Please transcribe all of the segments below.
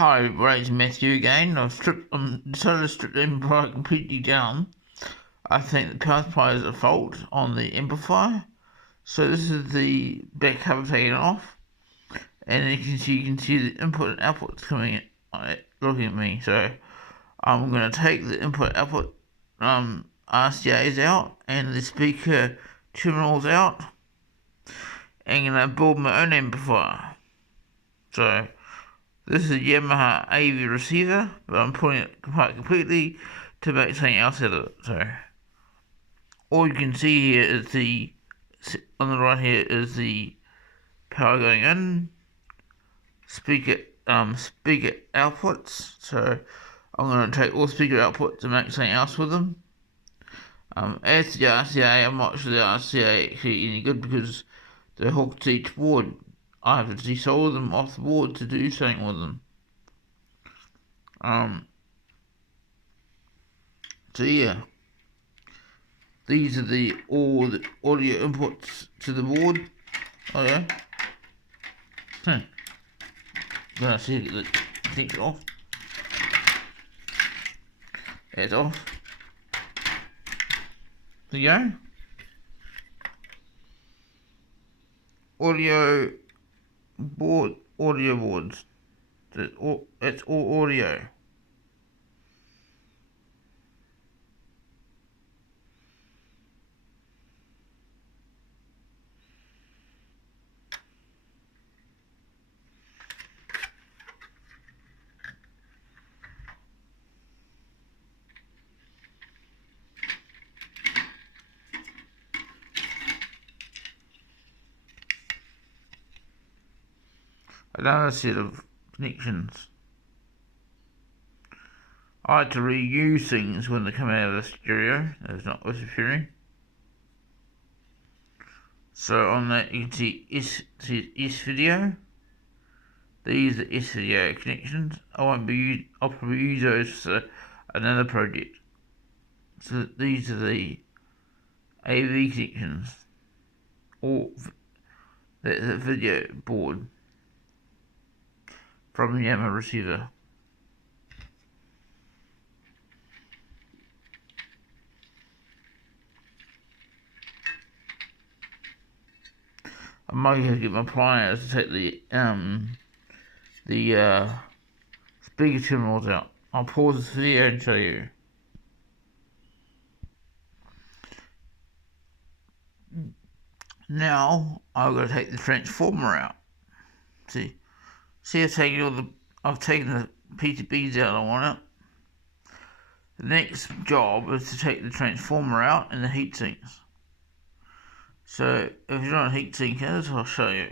Hi, it's Matthew again. Decided to strip the amplifier completely down. I think the power supply is at fault on the amplifier. So this is the back cover taken off, and you can see the input and outputs coming in, looking at me. So I'm going to take the input output RCAs out and the speaker terminals out, and I'm going to build my own amplifier. So this is a Yamaha AV receiver, but I'm putting it apart completely to make something else out of it. So all you can see here is on the right here is the power going in, speaker outputs. So I'm going to take all speaker outputs and make something else with them. As the RCA, I'm not sure the RCA actually any good because they're hooked to each board. I have to desolder them off the board to do something with them. So yeah, these are all the audio inputs to the board. Oh yeah. Gonna see the thing off. It's off. There you go. Audio boards. It's all audio. Another set of connections. I like to reuse things when they come out of the stereo. That's not interfering. So on that you can see S video. These are S video connections. I'll probably use those for another project. So these are the AV connections, or the video board from the Yamaha receiver. I might have to get my pliers to take the speaker terminals out. I'll pause this video and show you. Now I've got to take the transformer out. See, I've taken the PCBs out I want it. The next job is to take the transformer out and the heat sinks. So if you know what heat sink is, I'll show you.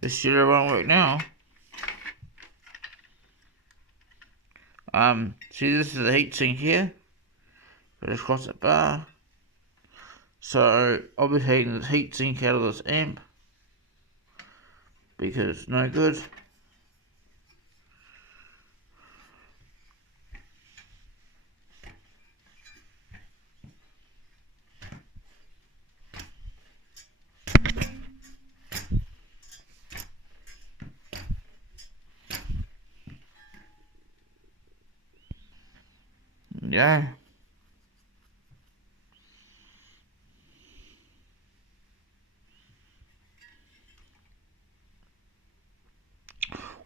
This shit won't work now. See, this is the heatsink here. Go across that bar. So I'll be taking this heatsink out of this amp because it's no good. Yeah.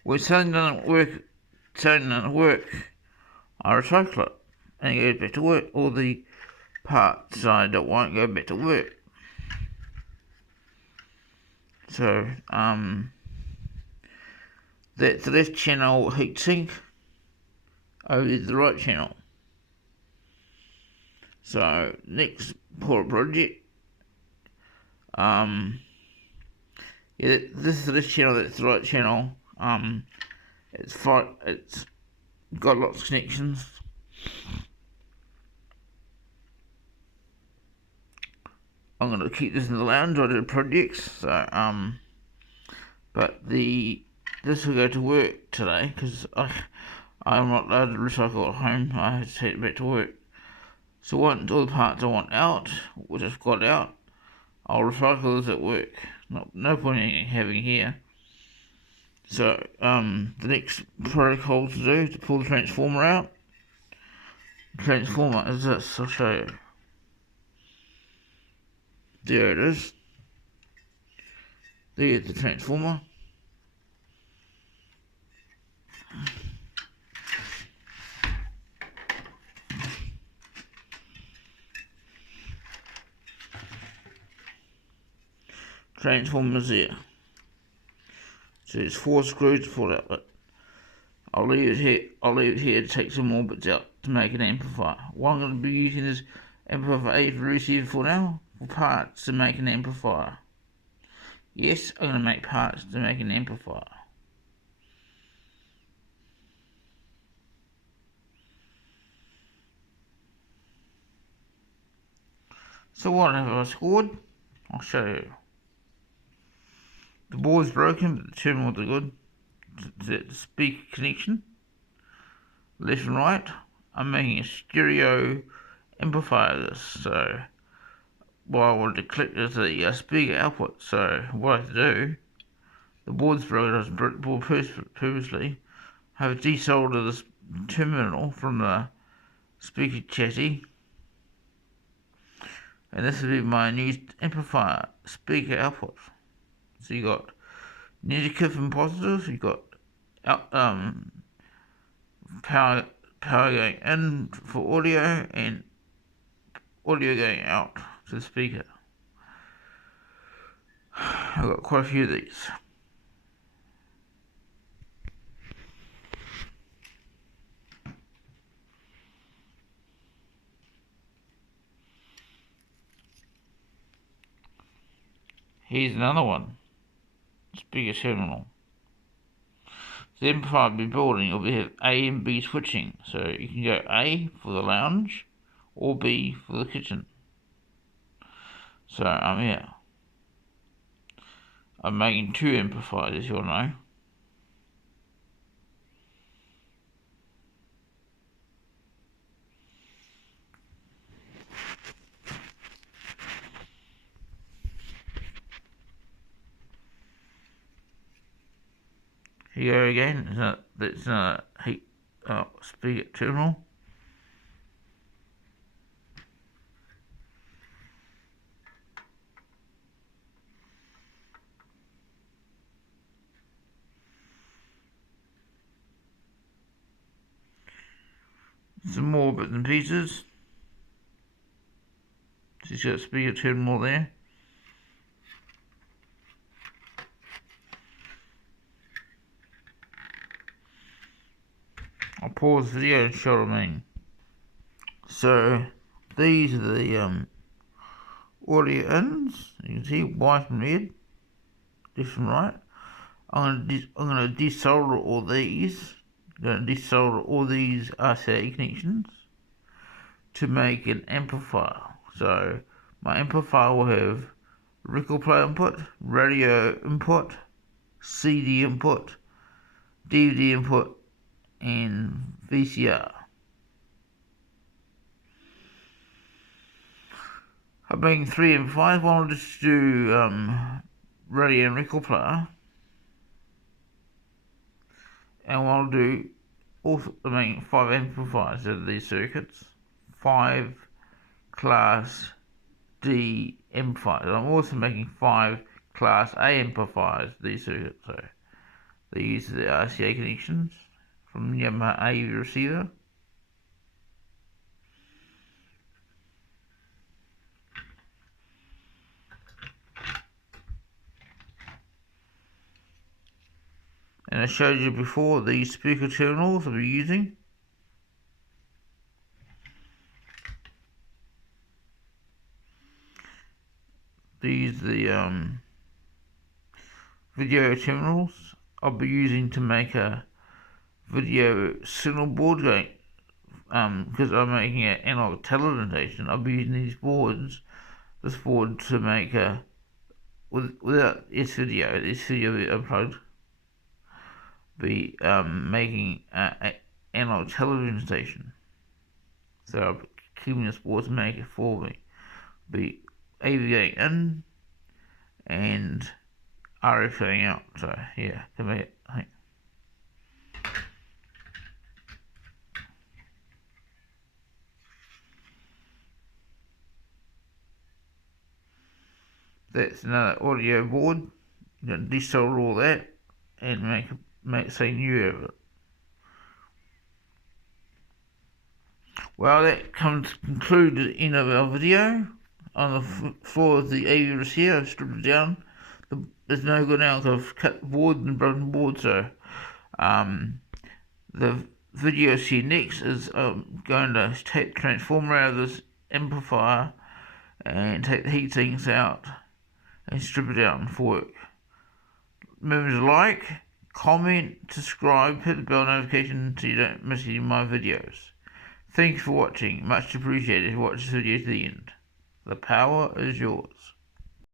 When something doesn't work, I recycle it and it goes back to work. All the parts I don't want go back to work. So, that's the left channel heatsink. Over is the right channel. So, next project, yeah, this is the left channel, that's the right channel. It's got lots of connections. I'm gonna keep this in the lounge. I do projects, so but this will go to work today because I'm not allowed to recycle at home. I have to take it back to work. So once all the parts I want out, which I've got out, I'll recycle those at work. No point in having here. So the next protocol to do is to pull the transformer out. The transformer is this. I'll show you. There it is. There's the transformer. Transformer's there. So there's 4 screws to pull out, but I'll leave it here. I'll leave it here to take some more bits out to make an amplifier. What I'm going to be using is amplifier A for receiver for now, for parts to make an amplifier. Yes, I'm going to make parts to make an amplifier. So what have I scored? I'll show you. The board's broken, but the terminals are good. The speaker connection, left and right. I'm making a stereo amplifier of this, so what I wanted to click is the speaker output. So what I have to do, the board's broken, I was board previously, I have desoldered this terminal from the speaker chassis, and this will be my new amplifier speaker output. So you got negative and positive, you got out, power going in for audio and audio going out to the speaker. I've got quite a few of these. Here's another one. Speaker terminal. The amplifier I'll be building will have A and B switching, so you can go A for the lounge or B for the kitchen. So I'm here. I'm making 2 amplifiers, as you'll know. Here you go again. That's a heat speaker terminal. Some more bits and pieces. She's got a speaker terminal there. I'll pause the video and show what I mean. So these are the audio ins. You can see white and red, left and right. I'm gonna desolder all these. I'm gonna desolder all these RCA connections to make an amplifier. So my amplifier will have record player input, radio input, CD input, DVD input, and VCR. I'm making 3 amplifiers. One will just do radio and record player, and one will do also. I'm making 5 amplifiers out of these circuits. 5 Class D amplifiers. I'm also making 5 Class A amplifiers. These circuits. So these are the RCA connections from the Yamaha A receiver. And I showed you before these speaker terminals I'll be using. These are the video terminals I'll be using to make a video signal board going, because I'm making an analog television station. I'll be using this board to make without this video be unplugged, be making an analog television station. So I'm keeping this board to make it for me. Be AV going in and RF going out. So yeah, to make it. That's another audio board. You can desolder all that and make say new of it. Well, that comes to conclude the end of our video. On the floor of the AV receiver, I've stripped it down. There's no good now because I've cut the board and broken the board. So, the video I see next is going to take the transformer out of this amplifier and take the heat sinks out and strip it out for work. Remember to like, comment, subscribe, hit the bell notification so you don't miss any of my videos. Thank you for watching. Much appreciated if you watch this video to the end. The power is yours.